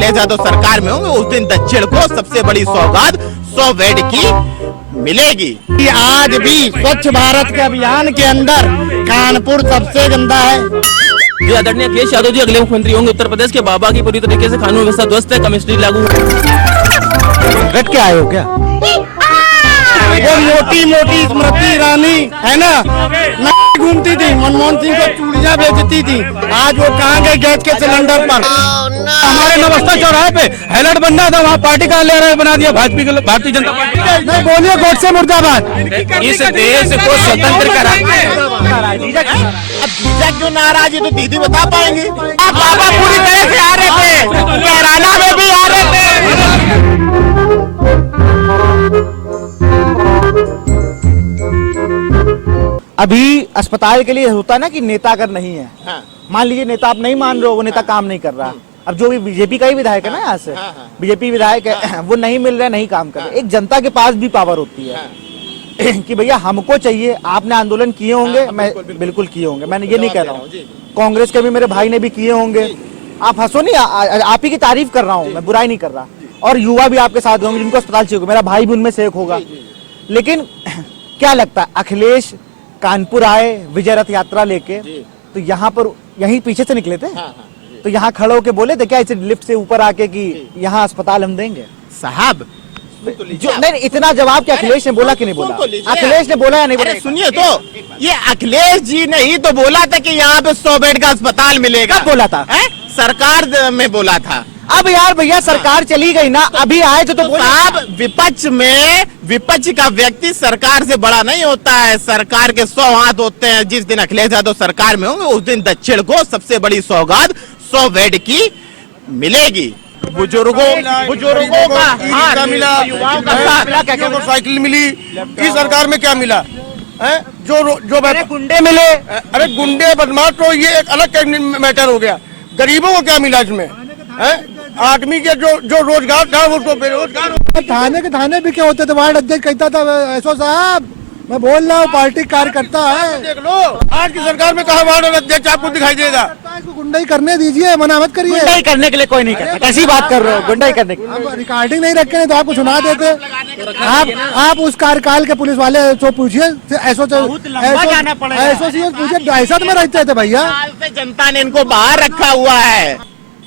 अखिलेश यादव सरकार में होंगे उस दिन दक्षिण को सबसे बड़ी सौगात 100 बेड की मिलेगी। आज भी स्वच्छ भारत के अभियान के अंदर कानपुर सबसे गंदा है। जी आदरणीय अखिलेश यादव जी अगले मुख्यमंत्री होंगे उत्तर प्रदेश के। बाबा की पूरी तरीके से कानून व्यवस्था ध्वस्त है, कमिश्नरी लागू रट के आए हो क्या? वो मोटी मोटी स्मृति ईरानी है ना, घूमती थी, मनमोहन सिंह को चूड़ियां बेचती थी, आज वो कहाँ गए गैस के सिलेंडर पर? हमारे नवस्था चौराहे पे हेलट बनना था, वहाँ पार्टी का ले बना दिया भारतीय जनता पार्टी। नहीं बोलिए गोडसे मुर्दाबाद। इस देश को स्वतंत्र करा। अब जीजा क्यों नाराज है तो दीदी बता पाएंगे। बाबा पूरी तरह से आ रहे थे, कैराना में भी आ रहे थे। अभी अस्पताल के लिए होता है ना कि नेता अगर नहीं है, मान लीजिए नेता आप नहीं मान रहे हो, वो नेता काम नहीं कर रहा। अब जो भी बीजेपी का ही विधायक है ना, यहाँ से बीजेपी विधायक है, वो नहीं मिल रहे, नहीं काम कर रहे। एक जनता के पास भी पावर होती है कि भैया हमको चाहिए। आपने आंदोलन किए होंगे, मैं बिल्कुल किए होंगे, मैंने ये नहीं कह रहा हूँ। कांग्रेस के भी मेरे भाई ने भी किए होंगे। आप हंसो नहीं, आप ही की तारीफ कर रहा हूँ, मैं बुराई नहीं कर रहा। और युवा भी आपके साथ होंगे जिनको अस्पताल चाहिए, मेरा भाई भी उनमें से एक होगा। लेकिन क्या लगता है, अखिलेश कानपुर आए विजय रथ यात्रा लेके, तो यहाँ पर यहीं पीछे से निकले थे, तो यहाँ खड़े होके बोले थे क्या इसे लिफ्ट से ऊपर आके कि यहाँ अस्पताल हम देंगे? साहब जो नहीं, इतना जवाब क्या अखिलेश ने बोला कि नहीं बोला? अखिलेश ने बोला या नहीं बोला? सुनिए तो, ये अखिलेश जी ने ही तो बोला था कि यहाँ पे 100 बेड का अस्पताल मिलेगा। कब बोला था? सरकार में बोला था। अब यार भैया सरकार चली गई ना, अभी आए तो साहब विपक्ष में विपक्ष का व्यक्ति सरकार से बड़ा नहीं होता है, सरकार के 100 हाथ होते हैं। जिस दिन अखिलेश यादव सरकार में होंगे उस दिन दक्षिण को सबसे बड़ी सौगात 100 बेड की मिलेगी। बुजुर्गों का मिला, युवाओं का साथ, साइकिल मिली। इस सरकार में क्या मिला है? जो गुंडे मिले, अरे गुंडे बदमाश तो ये एक अलग मैटर हो गया। गरीबों को क्या मिला इसमें है? आदमी के जो रोजगार था उसको बेरोजगार। थाने के थाने भी क्या होते थे, वार्ड अध्यक्ष कहता था एसओ साहब मैं बोल रहा हूँ पार्टी कार्यकर्ता है। देख लो आज की सरकार में कहा वार्ड अध्यक्ष आपको दिखाई देगा। इसको गुंडाई करने दीजिए, मना मत करिए। गुंडाई करने के लिए कोई नहीं करता, कैसी बात कर रहे हो? गुंडाई करने की आप रिकॉर्डिंग नहीं रखे तो आपको सुना देते। आप उस कार्यकाल के पुलिस वाले जो पूछिए, एसओ पूछिए, दहशत में रहते थे भैया। जनता ने इनको बाहर रखा हुआ है।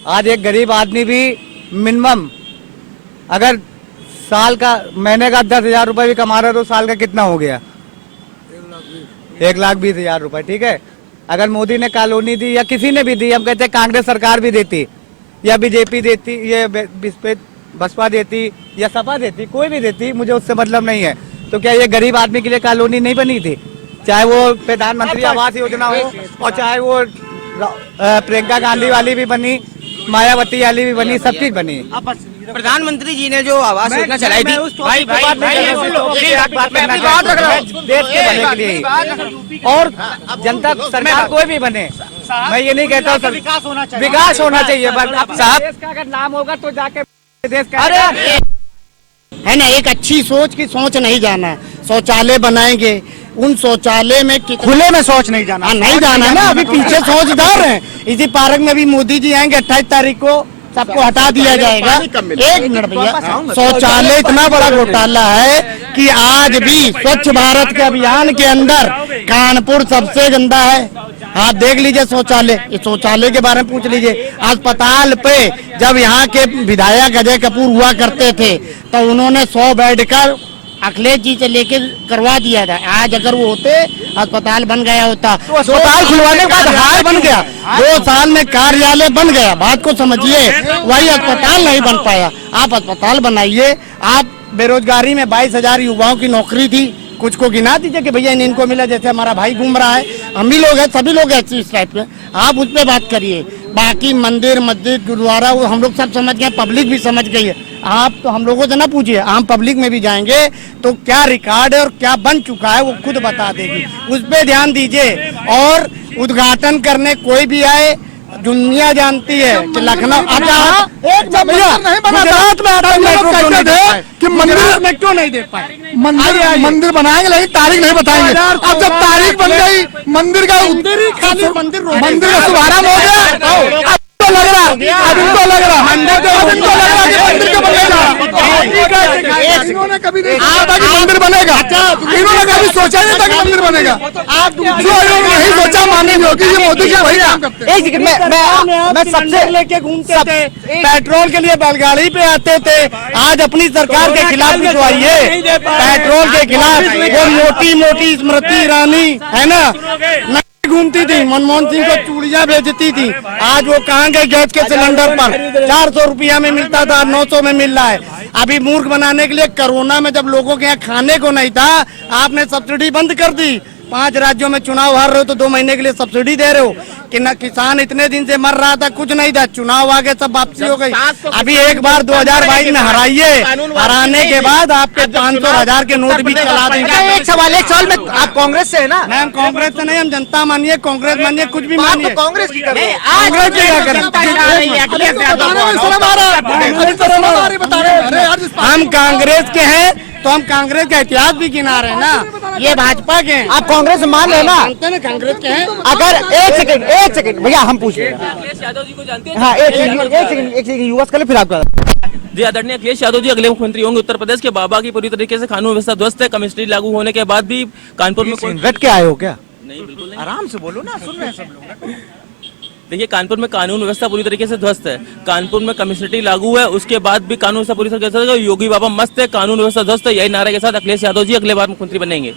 आज एक गरीब आदमी भी मिनिमम अगर साल का महीने का 10,000 रुपए भी कमा रहा है तो साल का कितना हो गया? 1,20,000 रुपए। ठीक है, अगर मोदी ने कॉलोनी दी या किसी ने भी दी, हम कहते हैं कांग्रेस सरकार भी देती या बीजेपी देती, ये बसपा देती या सपा देती, कोई भी देती, मुझे उससे मतलब नहीं है। तो क्या ये गरीब आदमी के लिए कॉलोनी नहीं बनी थी? चाहे वो प्रधानमंत्री आवास योजना हो और चाहे वो प्रियंका गांधी वाली भी बनी, मायावती वाली भी बनी, सब चीज बनी। प्रधानमंत्री जी ने जो आवास योजना चलाई थी, देश के बने के लिए और जनता सरकार कोई भी बने, मैं ये नहीं कहता हूँ विकास होना चाहिए। साहब देश का अगर नाम होगा तो जाके देश का है ना, एक अच्छी सोच की सोच नहीं जाना। शौचालय बनाएंगे, उन शौचालय में खुले में शौच नहीं जाना, नहीं जाना ना। अभी पीछे शौच डाल रहे हैं। इसी पार्क में भी मोदी जी आएंगे 28 तारीख को, सबको हटा दिया जाएगा। एक मिनट भैया, शौचालय इतना बड़ा घोटाला है कि आज भी स्वच्छ भारत के अभियान के अंदर कानपुर सबसे गंदा है। आप देख लीजिए शौचालय, इस शौचालय के बारे में पूछ लीजिए। अस्पताल पे जब यहाँ के विधायक अजय कपूर हुआ करते थे तो उन्होंने 100 बेड का अखिलेश जी से लेके करवा दिया था। आज अगर वो होते अस्पताल बन गया होता, तो अस्पताल खुलवाने के बाद हार बन गया, 2 साल में कार्यालय बन गया। बात को समझिए, वही अस्पताल नहीं बन पाया। आप अस्पताल बनाइए। आप बेरोजगारी में 22,000 युवाओं की नौकरी थी, कुछ को गिना दीजिए कि भैया इनको मिला। जैसे हमारा भाई घूम रहा है, हम भी लोग हैं, सभी लोग हैं इस टाइप में। आप उस पर बात करिए। बाकी मंदिर मस्जिद गुरुद्वारा वो हम लोग सब समझ गए, पब्लिक भी समझ गई है। आप तो हम लोगों से ना पूछिए, आम पब्लिक में भी जाएंगे तो क्या रिकॉर्ड है और क्या बन चुका है वो खुद बता देगी। उस पर ध्यान दीजिए। और उद्घाटन करने कोई भी आए, दुनिया जानती है कि लखनऊ गुजरात कि मंदिर में क्यों नहीं दे पाए? मंदिर बनाएंगे लेकिन तारीख नहीं बताएंगे। अब जब तारीख बन गई, मंदिर का शुभारंभ हो गया, लग रहा, अब इनको लग रहा, अब इनको लग रहा कि मंदिर क्यों बनेगा? इन्होंने कभी नहीं सोचा था कि मंदिर बनेगा, इन्होंने कभी सोचा नहीं था कि मंदिर बनेगा। जो इन्होंने नहीं सोचा मानेंगे कि ये मोदी जी वही काम करते हैं। एक सेकंड, मैं सबसे लेके घूमते थे, पेट्रोल के लिए बैलगाड़ी पे आते थे, आज अपनी सरकार के खिलाफ पिछवाइए, पेट्रोल के खिलाफ। वो मोटी मोटी स्मृति ईरानी है ना, घूमती थी, मनमोहन सिंह को चूड़ियां बेचती थी, आज वो कहाँ गए? गैस के सिलेंडर पर 400 रुपया में मिलता था, 900 में मिल रहा है। अभी मूर्ख बनाने के लिए कोरोना में जब लोगों के यहाँ खाने को नहीं था, आपने सब्सिडी बंद कर दी। 5 राज्यों में चुनाव हार रहे हो तो 2 महीने के लिए सब्सिडी दे रहे हो कि न किसान इतने दिन से मर रहा था, कुछ नहीं था, चुनाव आ गए, सब वापसी हो गई। अभी एक बार 2022 में हराइए, हराने के बाद आपके 500 1000 के नोट भी चला देंगे। एक सवाल में आप कांग्रेस से है ना? हम कांग्रेस से नहीं, हम जनता मानिए, कांग्रेस मानिए, कुछ भी मानिए, कांग्रेस की करें। कांग्रेस की क्या करें? हम कांग्रेस के हैं तो हम कांग्रेस का इतिहास भी गिना रहे हैं ना, ये भाजपा के हैं। आप कांग्रेस मान रहे हैं ना? जानते हैं कांग्रेस के हैं। अगर एक सेकंड भैया हम पूछ रहे हैं। अखिलेश यादव जी को जानते हैं? हाँ एक सेकंड युवा कर ले, फिर आपका। जी आदरणीय अखिलेश यादव जी अगले मुख्यमंत्री होंगे। उत्तर प्रदेश के बाबा की पूरी तरीके से कानून व्यवस्था ध्वस्त है, कमिश्नरी लागू होने के बाद भी कानपुर में रट के आए हो क्या? नहीं, बिल्कुल नहीं। आराम से बोलो ना, सुन रहे हैं सब लोग। देखिए, कानपुर में कानून व्यवस्था पूरी तरीके से ध्वस्त है, कानपुर में कमिश्नरी लागू है, उसके बाद भी कानून व्यवस्था पूरी तरीके से, योगी बाबा मस्त है, कानून व्यवस्था ध्वस्त है, यही नारे के साथ अखिलेश यादव जी अगले बार मुख्यमंत्री बनेंगे।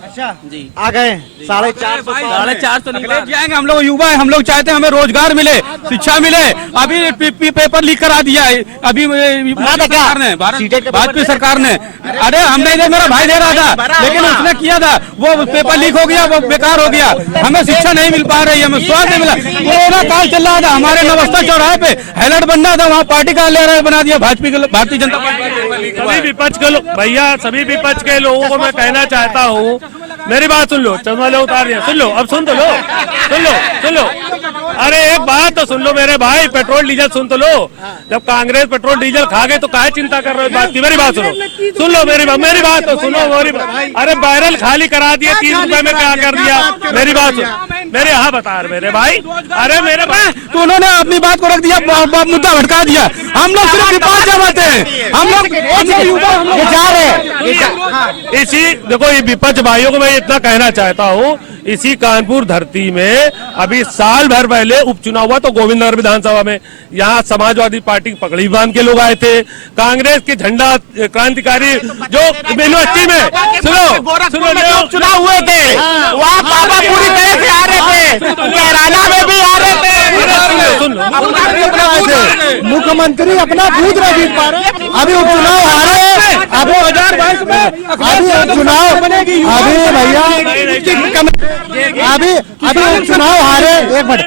अच्छा जी आ गए 450 450 तो नहीं जाएंगे। हम लोग युवा है, हम लोग चाहते हैं हमें रोजगार मिले, शिक्षा मिले। अभी पेपर लीक करा दिया है, अभी सरकार ने, भाजपा सरकार ने। अरे हमने इधर, मेरा भाई दे रहा था, लेकिन उसने किया था, वो पेपर लीक हो गया, वो बेकार हो गया। हमें शिक्षा नहीं मिल पा रही है, हमें स्वास्थ्य नहीं मिला। कोरोना काल चल रहा था, हमारे नवस्था चौराहे पे हैलट बनना था, वहाँ पार्टी का ले बना दिया भारतीय जनता पार्टी। सभी विपक्ष के लोग भैया, सभी विपक्ष के लोगों को मैं कहना चाहता हूँ, मेरी बात सुन लो, चश्मा लो उतार दिया, सुन लो, अब सुन तो लो, सुन लो। अरे एक बात तो सुन लो मेरे भाई, पेट्रोल डीजल सुन तो लो। जब कांग्रेस पेट्रोल डीजल खा गए तो काहे चिंता कर रहे हो इस बात की? मेरी बात सुनो, सुन लो मेरी बात तो सुनो। अरे बैरल खाली करा दिए, 3 रुपए में क्या कर दिया? मेरी बात सुन, मेरे यहाँ बता रहे मेरे भाई। अरे मेरे भाई, तो उन्होंने अपनी बात को रख दिया, मुद्दा भटका दिया। हम लोग सिर्फ विपक्ष जमाते हैं, हम लोग जा रहे हैं। इसी देखो, ये विपक्ष भाइयों को मैं इतना कहना चाहता हूँ, इसी कानपुर धरती में अभी साल भर पहले उपचुनाव हुआ तो गोविंदनगर विधानसभा में, यहाँ समाजवादी पार्टी पकड़ी बांध के लोग आए थे, कांग्रेस के झंडा क्रांतिकारी जो यूनिवर्सिटी में सुनो चुनाव हुए थे, वहाँ बाबा पूरी तरह से आ रहे थे, कैराना में भी आ रहे थे। मुख्यमंत्री अपना बूथ नहीं जीत पा रहे, अभी उपचुनाव हारे, अभी 2022 में अभी उपचुनाव, अभी भैया अभी उपचुनाव हारे, एक मिनट,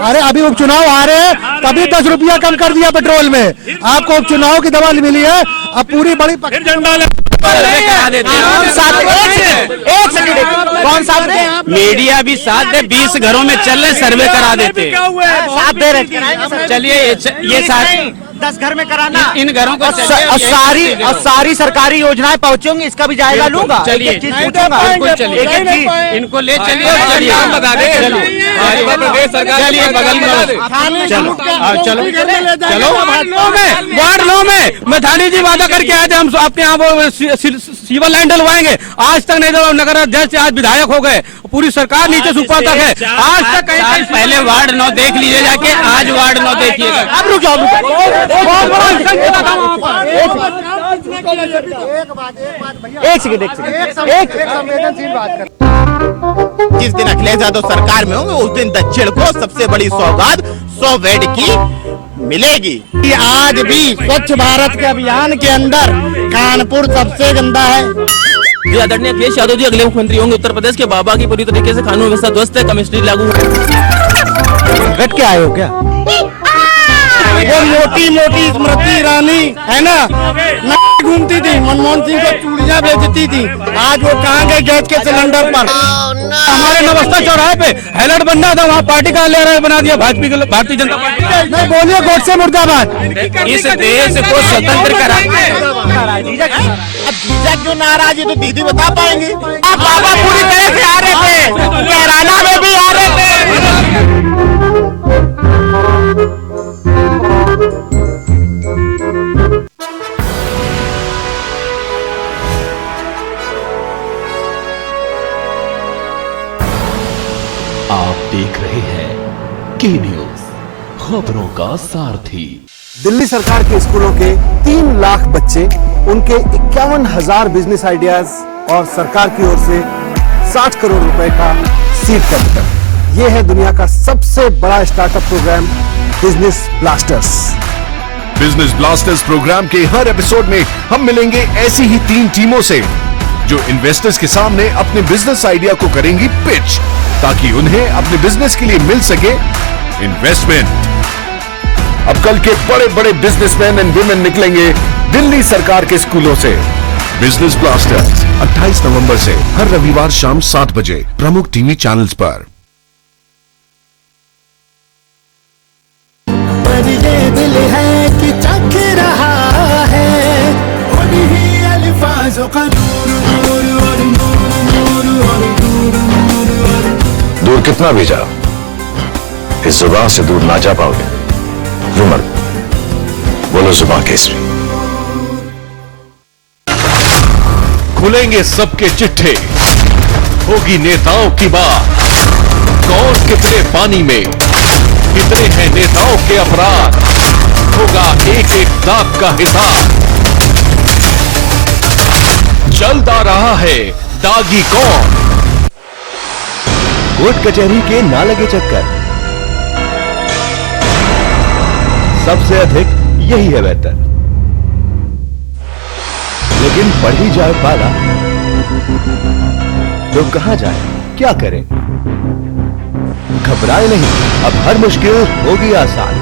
अरे अभी उपचुनाव हारे, तभी 10 रुपया कम कर दिया पेट्रोल में। आपको उपचुनाव की दवा मिली है, अब पूरी बड़ी झंडा कौन साथ दे? मीडिया भी साथ दे, 20 घरों में चल रहे सर्वे करा देते, साथ दे रहे। चलिए ये सारे 10 घर में कराना, इन घरों को सारी सरकारी योजनाएं पहुंचे होंगे, इसका भी जायजा लूंगा। चलिए इनको ले चलिए, चलिए बगल में चलो वार्ड लो में मैथानी जी वादा करके आए थे, हम आपके यहाँ वो सीवर लाइन डलवाएंगे, आज तक नहीं डलवा। नगर अध्यक्ष आज विधायक हो गए, पूरी सरकार नीचे से ऊपर तक है, आज तक कहीं पहले वार्ड 9 देख लीजिए जाके, आज वार्ड 9 देखिएगा। अब रुक जाओ, एक सेकंड संवेदनशील बात कर। जिस दिन अखिलेश यादव सरकार में होंगे, उस दिन दक्षिण को सबसे बड़ी सौगात 100 बेड की मिलेगी। आज भी स्वच्छ भारत के अभियान के अंदर कानपुर सबसे गंदा है। जी आदरणीय अखिलेश यादव जी अगले मुख्यमंत्री होंगे। उत्तर प्रदेश के बाबा की पूरी तरीके से कानून व्यवस्था ध्वस्त है, कमिश्नरी लागू रट के आए हो क्या? वो मोटी मोटी स्मृति ईरानी है ना, घूमती थी, मनमोहन सिंह को चूड़ियां बेचती थी, आज वो कहाँ गए? गैस के सिलेंडर पर। हमारे नवस्था चौराहे पे हैलट बनना था, वहाँ पार्टी का ले बना दिया भारतीय जनता पार्टी। नहीं बोलिए, गोडसे मुर्दाबाद। इस देश को स्वतंत्र करा। अब जीजा क्यों नाराज है तो दीदी बता पाएंगे। अब बाबा पूरी तरह से आ रहे थे, कैराना में भी आ रहे थे। देख रहे हैं के न्यूज, खबरों का सारथी। दिल्ली सरकार के स्कूलों के 3 लाख बच्चे, उनके 51,000 बिजनेस आइडियाज और सरकार की ओर से 60 करोड़ रुपए का सीड कैपिटल। ये है दुनिया का सबसे बड़ा startup programme business blasters. Business blasters programme के हर एपिसोड में हम मिलेंगे ऐसी ही 3 टीमों से जो इन्वेस्टर्स के सामने अपने बिजनेस आइडिया को करेंगी पिच, ताकि उन्हें अपने बिजनेस के लिए मिल सके इन्वेस्टमेंट। अब कल के बड़े बड़े बिजनेसमैन एंड वुमेन निकलेंगे दिल्ली सरकार के स्कूलों से। बिजनेस ब्लास्टर्स 28 नवंबर से हर रविवार शाम 7 बजे प्रमुख टीवी चैनल्स पर। दिल है कि चख रहा है उन्हीं अल्फाजों का दूर कितना भी जाओ, इस जुबान से दूर ना जा पाओगे। रुमर बोलो जुबान केसरी। खुलेंगे सबके चिट्ठे, होगी नेताओं की बात। कौन कितने पानी में, कितने हैं नेताओं के अपराध, होगा एक एक दाग का हिसाब। चलता रहा है दागी कौन, कोर्ट कचहरी के ना लगे चक्कर, सबसे अधिक यही है बेहतर। लेकिन बढ़ ही जाए पाला तो कहां जाए, क्या करें? घबराए नहीं, अब हर मुश्किल होगी आसान।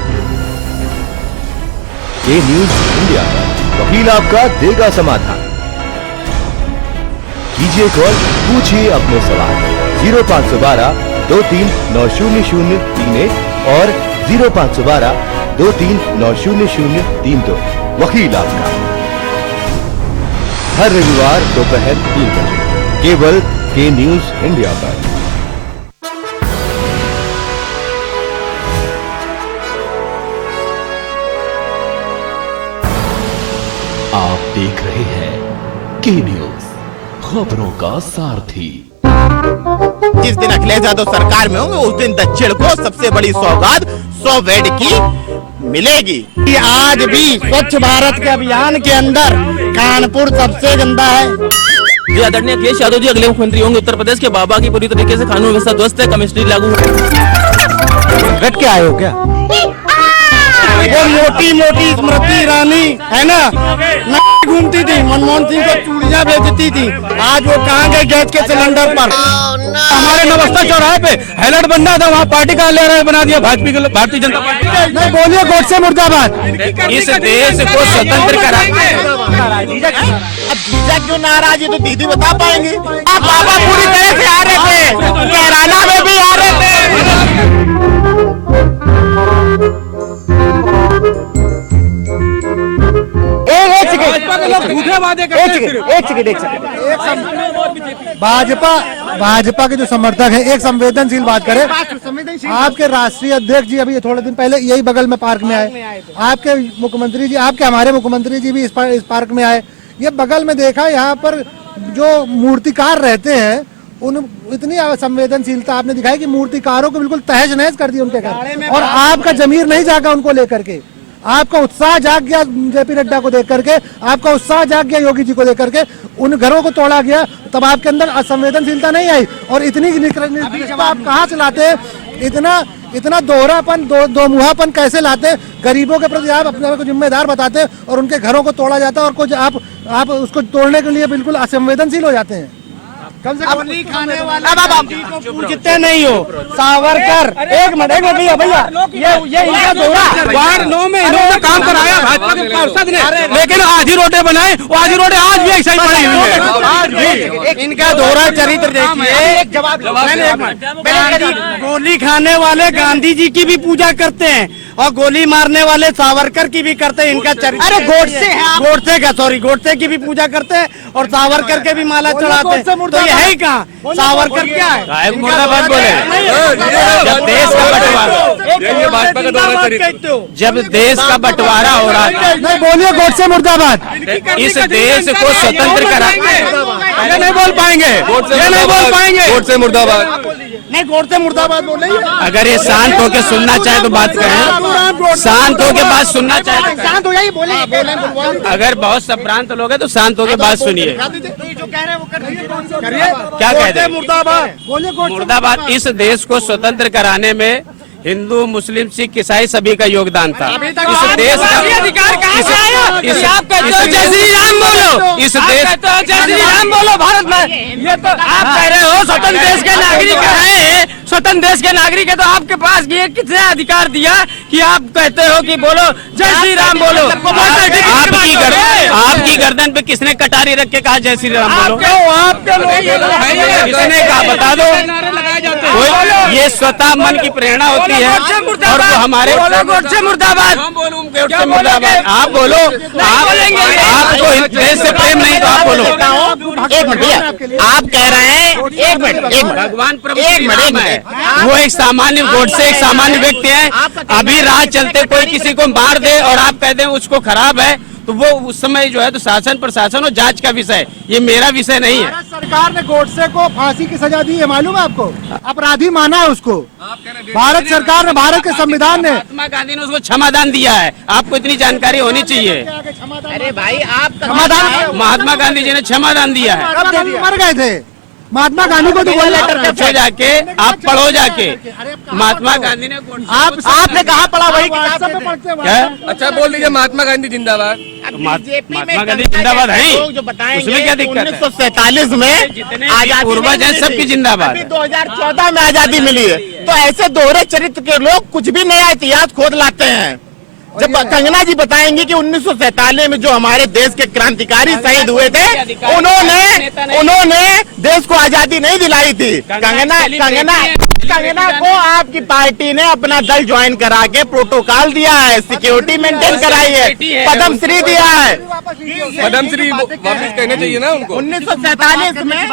के न्यूज इंडिया पर वकील आपका देगा समाधान। कीजिए कॉल, पूछिए अपने सवाल 0512 23900031 और 0512 23900032। वकील आपका हर रविवार दोपहर 3 बजे केवल के न्यूज इंडिया पर। आप देख रहे हैं के न्यूज, खबरों का सारथी। जिस दिन अखिलेश यादव सरकार में होंगे उस दिन दक्षिण को सबसे बड़ी सौगात 100 बेड की मिलेगी। आज भी स्वच्छ भारत के अभियान के अंदर कानपुर सबसे गंदा है। जी आदरणीय अखिलेश यादव जी अगले मुख्यमंत्री होंगे। उत्तर प्रदेश के बाबा की पूरी तरीके से कानून व्यवस्था ध्वस्त है, कमिश्नरी लागू है। रट के आए हो क्या? वो मोटी मोटी स्मृति ईरानी है ना, घूमती थी, मनमोहन सिंह को चूड़ियां बेचती थी, आज वो कहाँ गए गैस के सिलेंडर पर। हमारे नवस्था चौराहे पे हैलट बंदा था, वहाँ पार्टी का ले बना दिया भारतीय जनता पार्टी। नहीं बोलिए, गोडसे मुर्दाबाद। इस देश को स्वतंत्र करा। अब जीजा क्यों नाराज है तो दीदी बता पाएंगे। अब बाबा पूरी तरह से आ रहे थे, कैराना में भी आ रहे थे। भाजपा के जो समर्थक हैं, एक संवेदनशील बात करें। आपके राष्ट्रीय अध्यक्ष जी अभी थोड़े दिन पहले यही बगल में पार्क में आए, आपके मुख्यमंत्री जी, आपके हमारे मुख्यमंत्री जी भी इस पार्क में आए। ये बगल में देखा, यहाँ पर जो मूर्तिकार रहते हैं उन इतनी संवेदनशीलता आपने दिखाई कि मूर्तिकारों को बिल्कुल तहस नहस कर दिया उनके घर, और आपका जमीर नहीं जागा उनको लेकर के। आपका उत्साह जाग गया जेपी नड्डा को देख करके, आपका उत्साह जाग गया योगी जी को देख करके, उन घरों को तोड़ा गया, तब आपके अंदर असंवेदनशीलता नहीं आई। और इतनी निकृष्टता आप कहाँ से लाते हैं? इतना दोहरापन, दो मुहापन कैसे लाते हैं? गरीबों के प्रति आप अपने को जिम्मेदार बताते हैं और उनके घरों को तोड़ा जाता है, और कुछ आप उसको तोड़ने के लिए बिल्कुल असंवेदनशील हो जाते हैं। कम से कम खाने वाले को पूछते नहीं हो। सावरकर, एक मिनट भैया, ये इनका दौरा वार्ड 9 में इन्होंने काम कराया भाजपा के पार्षद ने, लेकिन आधी रोडे बनाए, वो आधी रोडे आज भी ऐसा ही पड़ी हुई है। आज भी इनका दौरा चरित्र देखिए। गोली खाने वाले गांधी जी की भी पूजा करते हैं और गोली मारने वाले सावरकर की भी करते हैं। इनका चरित्र, अरे गोडसे की भी पूजा करते हैं और सावरकर के भी माला चढ़ाते हैं। तो है ही कहाँ, सावरकर क्या है? मुर्दाबाद बोले। जब देश का बंटवारा, भाजपा का दौरा चरित्र, जब देश का बंटवारा हो रहा था, नहीं बोलिए, गोडसे मुर्दाबाद। इस देश को स्वतंत्र करा, नहीं बोल पाएंगे, गोडसे मुर्दाबाद। नहीं गोडसे मुर्दाबाद बोल रही है। अगर ये शांत होकर सुनना चाहे तो बात करें, शांत होकर बात सुनना चाहे शांत हो जाइए, बोले। अगर बहुत संभ्रांत लोग हैं तो शांत होकर बात सुनिए। जो कह रहे हैं वो कर क्या कहते हैं? मुर्दाबाद मुर्दाबाद। इस देश को स्वतंत्र कराने में हिंदू, मुस्लिम, सिख, ईसाई सभी का योगदान था। इस देश का अधिकार कहाँ से आया? आप कहते हो जय श्री राम बोलो, इस देश जय श्री राम बोलो भारत में। ये तो आप कह रहे हो स्वतंत्र देश के नागरिक हैं, स्वतंत्र देश के नागरिक है, तो आपके पास ये किसने अधिकार दिया कि आप कहते हो कि बोलो जय श्री राम बोलो? आपकी गर्दन पे किसने कटारी रख के कहा जय श्री राम बोलो? किसने कहा बता दो? ये स्वतः मन की प्रेरणा होती है और वो हमारे गोडसे मुर्दाबाद। मुर्दाबाद। आप बोलो, आप बोलेंगे, आपको देश से प्रेम नहीं तो आप बोलो। एक मिनट भैया, आप कह रहे हैं, एक मिनट भगवान प्रभु एक मिनट है, वो एक सामान्य गोडसे एक सामान्य व्यक्ति है। अभी राह चलते कोई किसी को मार दे और आप कह दें उसको खराब है, तो वो उस समय जो है तो शासन प्रशासन और जांच का विषय, ये मेरा विषय नहीं है। सरकार ने गोडसे को फांसी की सजा दी है, मालूम है आपको? अपराधी माना है उसको। भारत सरकार ने, भारत के संविधान ने, महात्मा गांधी ने उसको क्षमादान दिया है। आपको इतनी जानकारी होनी चाहिए। अरे भाई आप क्षमादान, महात्मा गांधी जी ने क्षमादान दिया है। मर गए थे महात्मा गांधी को, तो वो लेटर पूछो जाके, आप पढ़ो जाके। महात्मा गांधी ने आपने कहा पढ़ा वही क्या? अच्छा बोल दीजिए महात्मा गांधी जिंदाबाद। महात्मा गांधी जिंदाबाद है, जो बताएंगे उसमें क्या दिक्कत है? 1947 में जितने आजादी पूर्वज हैं सबकी जिंदाबाद है। 2014 में आजादी मिली है, तो ऐसे दोहरे चरित्र के लोग कुछ भी नया इतिहास खोद लाते हैं। जब कंगना जी बताएंगे कि 1947 में जो हमारे देश के क्रांतिकारी शहीद हुए थे, उन्होंने देश को आजादी नहीं दिलाई थी। कंगना को आपकी पार्टी ने अपना दल ज्वाइन करा के प्रोटोकॉल दिया है, सिक्योरिटी मेंटेन कराई है, पद्म श्री दिया है। पद्म श्री वापस कहना चाहिए ना उनको। 1947 में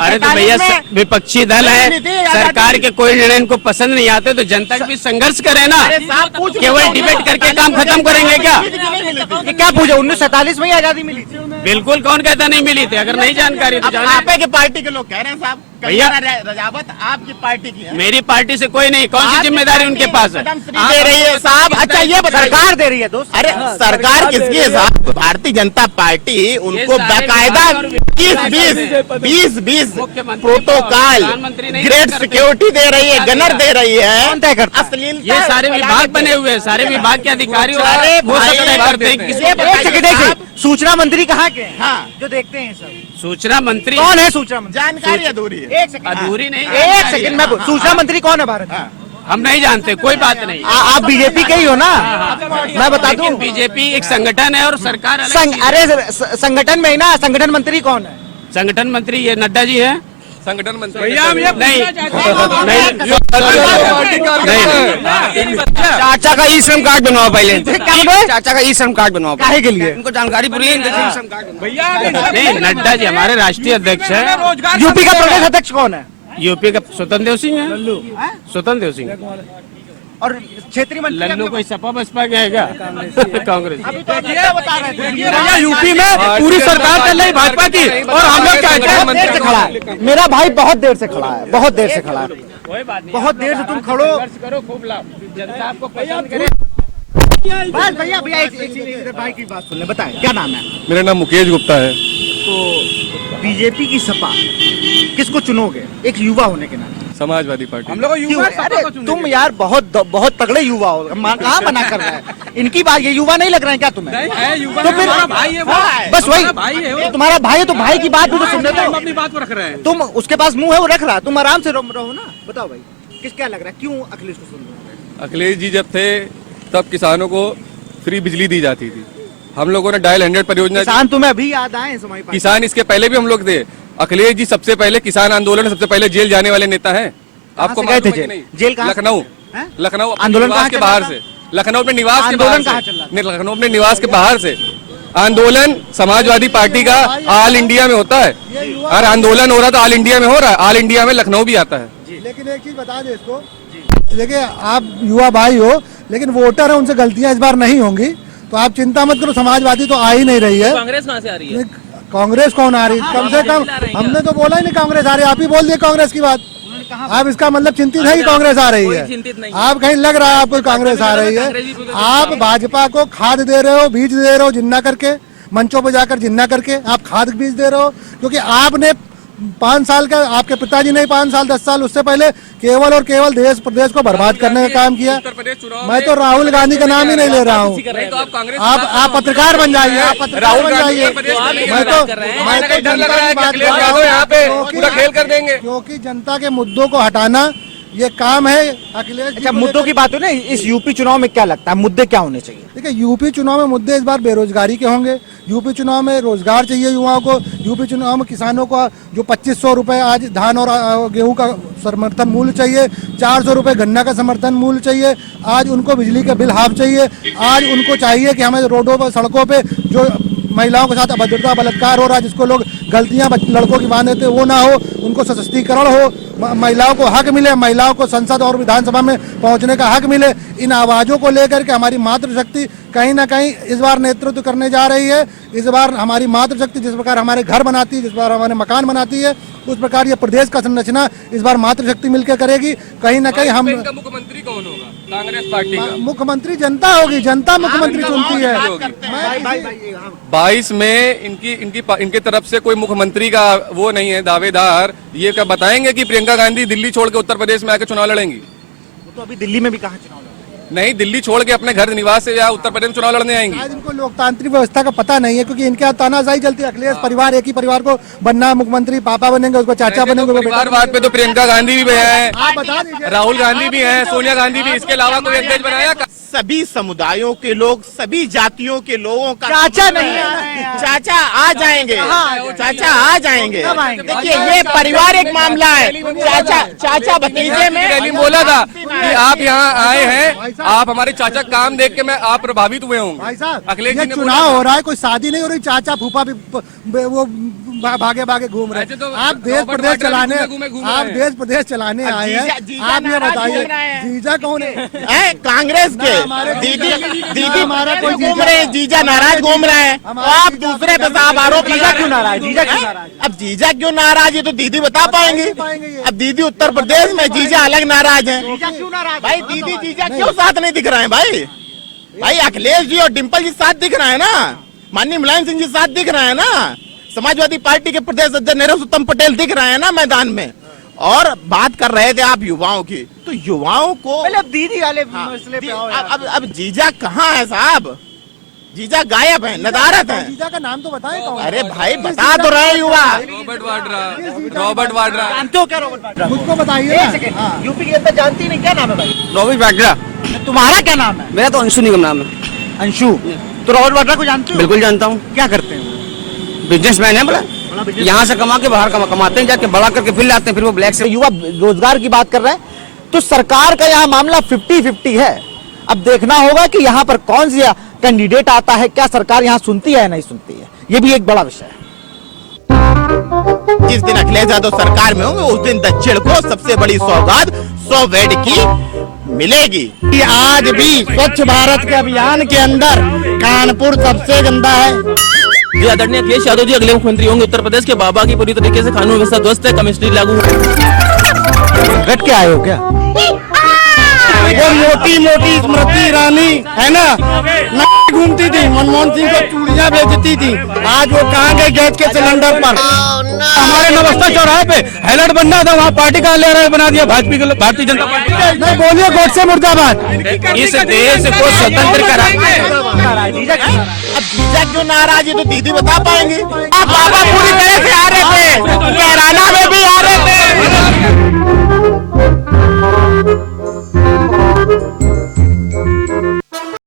अरे तो भैया विपक्षी दल है, सरकार के कोई निर्णय इनको पसंद नहीं आते तो जनता के बीच संघर्ष करे ना, केवल डिबेट करके काम खत्म करेंगे क्या? क्या पूछा? 1947 में ही आजादी मिली थी। बिल्कुल, कौन कहता नहीं मिली थी? अगर नहीं जानकारी तो आप के पार्टी के लोग कह रहे हैं साहब, भैया रजावत आपकी पार्टी की है। मेरी पार्टी से कोई नहीं, कौन सी जिम्मेदारी उनके पास है? दे रही है साहब। अच्छा ये सरकार दे रही है दोस्त। अरे सरकार किसकी है साहब? भारतीय जनता पार्टी उनको बाकायदा 20 प्रोटोकॉल, ग्रेट सिक्योरिटी दे रही है, गनर दे रही है। ये सारे विभाग बने हुए हैं, सारे विभाग के अधिकारी वो सब तय करते हैं। सूचना मंत्री कहाँ के? हाँ, जो देखते हैं सब। सूचना मंत्री कौन है? सूचना मंत्री जानकारी अधूरी है। एक सेकंड, अधूरी नहीं, एक सेकंड में सूचना मंत्री कौन है भारत में? हम नहीं जानते, कोई बात नहीं। आप बीजेपी के ही हो ना? मैं बता दूं, बीजेपी एक संगठन है और सरकार अरे संगठन में ही ना, संगठन मंत्री कौन है? संगठन मंत्री ये नड्डा जी है। संगठन मंत्री नहीं, चाचा का ई श्रम कार्ड बनवाओ पहले, चाचा का ई श्रम कार्ड बनवाओ। काहे के लिए? उनको जानकारी पूरी है। नहीं, नड्डा जी हमारे राष्ट्रीय अध्यक्ष है। यूपी का प्रदेश अध्यक्ष कौन है? यूपी का स्वतंत्र देव सिंह है। स्वतंत्र देव सिंह और क्षेत्रीय मंत्री लल्लू कोई सपा बसपा के है क्या? कांग्रेस। यूपी में पूरी सरकार चल रही भाजपा की और हम लोग देर से खड़ा है। मेरा भाई बहुत देर से खड़ा है, बहुत देर से खड़ा है, बहुत देर से तुम खड़ो करो, खूब लाभ, जनता आपको पसंद करे। बस भैया एक भाई की बात सुन ले, बताएं क्या नाम है? मेरा नाम मुकेश गुप्ता है। तो बीजेपी की सपा किसको चुनोगे एक युवा होने के नाते? समाजवादी पार्टी। हम लोग युवा अरे तुम यार बहुत तगड़े युवा हो, कहाँ मना कर रहा है? इनकी बात, ये युवा नहीं लग रहा है क्या तुम्हें? तो फिर भाई है, बस वही भाई है, तुम्हारा भाई है, तो भाई की बात भी तो सुन लेते हो। अपनी बात को रख रहे हैं। तुम उसके पास मुंह है, वो रख रहा है, तुम आराम से रहो ना। बताओ भाई, क्या लग रहा है, क्यों अखिलेश को सुन रहे हो? अखिलेश जी जब थे तब किसानों को फ्री बिजली दी जाती थी। हम लोगों ने डायल 100 परियोजना, किसान तुम्हें अभी याद आए? किसान इसके पहले भी हम लोग थे। अखिलेश जी सबसे पहले किसान आंदोलन, सबसे पहले जेल जाने वाले नेता हैं। आपको गए थे जेल? लखनऊ आंदोलन के बाहर से, लखनऊ अपने निवास के बाहर से, लखनऊ अपने निवास के बाहर से। आंदोलन समाजवादी पार्टी का ऑल इंडिया में होता है, और आंदोलन हो रहा था ऑल इंडिया में हो रहा है, ऑल इंडिया में लखनऊ भी आता है। लेकिन एक चीज बता दे इसको, देखिए आप युवा भाई हो, लेकिन वोटर है, उनसे गलतियां इस बार नहीं होंगी, तो आप चिंता मत करो। समाजवादी तो आ ही नहीं रही है। कांग्रेस कहाँ से आ रही है? कांग्रेस कौन आ रही है? कम से कम हमने तो बोला ही नहीं कांग्रेस आ रही है, आप ही बोल दिए कांग्रेस की बात। आप इसका मतलब चिंतित है कि कांग्रेस आ रही है? चिंतित नहीं। आप कहीं लग रहा है आपको कांग्रेस आ रही है? आप भाजपा को खाद दे रहे हो, बीज दे रहे हो, जिन्ना करके मंचों पर जाकर जिन्ना करके आप खाद बीज दे रहे हो, क्योंकि आपने 5 साल का, आपके पिताजी ने 5 साल 10 साल उससे पहले केवल और केवल देश प्रदेश को बर्बाद करने का काम किया। मैं तो राहुल गांधी का नाम ही नहीं ले रहा हूँ। आप पत्रकार बन जाइए, आप पत्रकार बन जाइए। मैं तो जनता की बात कर रहा हूँ यहाँ पे, पूरा खेल कर देंगे, क्योंकि जनता के मुद्दों को हटाना ये काम है अखिलेश। अच्छा, मुद्दों की बात हो ना, इस यूपी चुनाव में क्या लगता है मुद्दे क्या होने चाहिए? देखिए, यूपी चुनाव में मुद्दे इस बार बेरोजगारी के होंगे। यूपी चुनाव में रोजगार चाहिए युवाओं को। यूपी चुनाव में किसानों को जो 2500 रुपए आज धान और गेहूं का समर्थन मूल्य चाहिए, 400 रुपए गन्ना का समर्थन मूल्य चाहिए, आज उनको बिजली का बिल हाफ चाहिए, आज उनको चाहिए कि हमें रोडों पर, सड़कों पर जो महिलाओं के साथ अभद्रता बलात्कार हो रहा है, जिसको लोग गलतियां लड़कों की मान देते वो ना हो, उनको सशक्तिकरण हो, महिलाओं को हक मिले, महिलाओं को संसद और विधानसभा में पहुंचने का हक मिले। इन आवाजों को लेकर के हमारी मातृशक्ति कहीं ना कहीं इस बार नेतृत्व करने जा रही है। इस बार हमारी मातृशक्ति जिस प्रकार हमारे घर बनाती है, जिस प्रकार हमारे मकान बनाती है, उस प्रकार ये प्रदेश का संरचना इस बार मातृशक्ति मिलकर करेगी। कहीं ना कहीं हम मुख्यमंत्री कौन होगा? कांग्रेस पार्टी का मुख्यमंत्री जनता होगी, जनता मुख्यमंत्री चुनती है। 22 में इनकी तरफ से कोई मुख्यमंत्री का वो नहीं है दावेदार। ये क्या बताएंगे कि प्रियंका गांधी दिल्ली छोड़ के उत्तर प्रदेश में आके चुनाव लड़ेंगी? तो अभी दिल्ली में भी कहाँ चुनाव लड़ नहीं, दिल्ली छोड़ के अपने घर निवास से या उत्तर प्रदेश में चुनाव लड़ने आएंगी। आज इनको लोकतांत्रिक व्यवस्था का पता नहीं है, क्योंकि इनके यहाँ तानाशाही चलती है। अखिलेश परिवार, एक ही परिवार को बनना मुख्यमंत्री, पापा बनेंगे उसको चाचा बनेंगे। परिवारवाद पे तो प्रियंका गांधी भी है, आप बता दीजिए। राहुल गांधी भी है, सोनिया गांधी भी। इसके अलावा कोई अंग्रेज बनाया? सभी समुदायों के लोग, सभी जातियों के लोगों का चाचा नहीं आ रहे हैं। चाचा आ जाएंगे, चाचा आ जाएंगे। देखिए, ये पारिवारिक मामला है। चाचा भतीजे में बोला था कि आप यहाँ आए हैं, आप हमारे चाचा काम देख के मैं आप प्रभावित हुए होंगे। भाई साहब, अखिलेश ये जी ने चुनाव हो रहा है, कोई शादी नहीं हो रही, चाचा फूफा भी वो भागे भागे घूम रहे हैं। आप देश प्रदेश चलाने, आप देश प्रदेश चलाने आए हैं। आप ये बताइए, जीजा कौन है? कांग्रेस के दीदी हमारा कोई घूम रहे हैं, जीजा नाराज घूम रहे हैं। आप दूसरे पे साहब आरोप लगा, क्यों नाराज? जीजा क्यों नाराज? अब जीजा क्यों नाराज है तो दीदी बता पाएंगे। अब दीदी उत्तर प्रदेश में, जीजा अलग नाराज है। भाई दीदी जीजा क्यों साथ नहीं दिख रहे हैं? भाई अखिलेश जी और डिम्पल जी साथ दिख रहे हैं ना, माननीय मुलायम सिंह जी साथ दिख रहे हैं ना, समाजवादी पार्टी के प्रदेश अध्यक्ष नरेश पटेल दिख रहे हैं ना मैदान में। और बात कर रहे थे आप युवाओं की, तो युवाओं को अब दीदी वाले मसले पे आओ यार। अब जीजा कहाँ है साहब? जीजा गायब है, नदारत है। जीजा का नाम तो बताएं कौन? अरे भाई बता तो रहे युवा। रॉबर्ट वाड्रा जानते हो क्या रॉबर्ट वाड्रा? मुझको बताइए ना। यूपी की जनता जानती नहीं, क्या नाम है भाई? रॉबर्ट वाड्रा। तुम्हारा क्या नाम है? मेरा तो अंशु निगम नाम है। अंशु। तो रॉबर्ट वाड्रा को जानते हो? बिल्कुल जानता हूँ। क्या करते हैं? बिजनेसमैन है, बड़ा यहाँ से कमा के बाहर कमाते हैं, जाके बड़ा करके फिर लाते हैं, फिर वो ब्लैक से। युवा रोजगार की बात कर रहे हैं, तो सरकार का यहाँ मामला 50-50 है। अब देखना होगा कि यहाँ पर कौन सा कैंडिडेट आता है, क्या सरकार यहाँ सुनती है या नहीं सुनती है, ये भी एक बड़ा विषय है। जिस दिन अखिलेश यादव सरकार में होंगे, उस दिन दक्षिण को सबसे बड़ी सौगात 100 बेड की मिलेगी। आज भी स्वच्छ भारत के अभियान के अंदर कानपुर सबसे गंदा है। जी आदरणीय अखिलेश यादव जी अगले मुख्यमंत्री होंगे उत्तर प्रदेश के। बाबा की पूरी तरीके से कानून व्यवस्था ध्वस्त है, कमिश्नरी लागू है। घट के आए हो क्या? वो मोटी मोटी स्मृति ईरानी है ना, घूमती थी, मनमोहन सिंह को चूड़ियां बेचती थी, आज वो कहाँ गए गैस के सिलेंडर पर? हमारे नवस्था चौराहे पे हेलट बनना था, वहाँ पार्टी का ले बना दिया भारतीय जनता पार्टी। नहीं बोलिए, गोडसे मुर्दाबाद। इस देश को स्वतंत्र करा। अब जीजा क्यों नाराज है तो दीदी बता पाएंगे। आप बाबा पूरी तरह से आ रहे थे, कैराना में